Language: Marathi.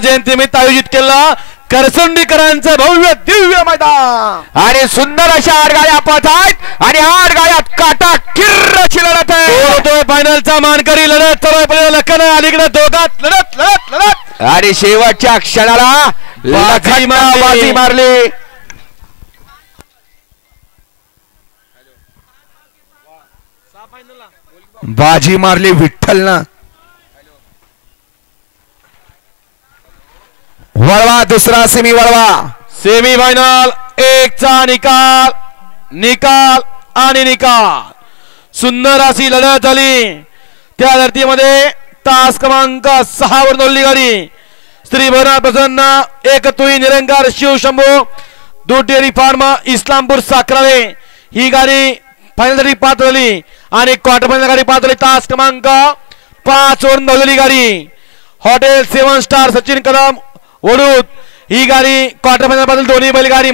जयंतीनिमित्त आयोजित केलं करसुंडीकरांचं भव्य दिव्य मैदान आणि सुंदर अशा 8 गाड्या पळत आहेत आणि 8 गाड्यात काटा किर्रची लढत आहे. तो फायनलचा मानकरी लढत लखन अलीकडे दोघात लढत लढत लढत आणि शेवटच्या क्षणाला बाजी मारली. बाजी मारली विठ्ठलनं. वळवा दुसरा सेमी वळवा. सेमी फायनल 1चा निकाल निकाल आणि निकाल. सुंदर अशी लढत झाली. त्या धर्तीमध्ये तास क्रमांक 6 वर नोंदली गाडी श्री भरनाथ प्रसन्न एक तुई निरंकार शिवशंभू दूध डेअरी फार्म इस्लामपूर साखराळे ही गाडी फायनलसाठी पात्र झाली आणि क्वार्टर फायनल गाडी पात्र झाली. तास क्रमांक 5 वर नोंदलेली गाडी हॉटेल 7 स्टार सचिन कदम वडूद ही गाडी क्वार्टर फायनल पात्र दोन्ही बैलगाडी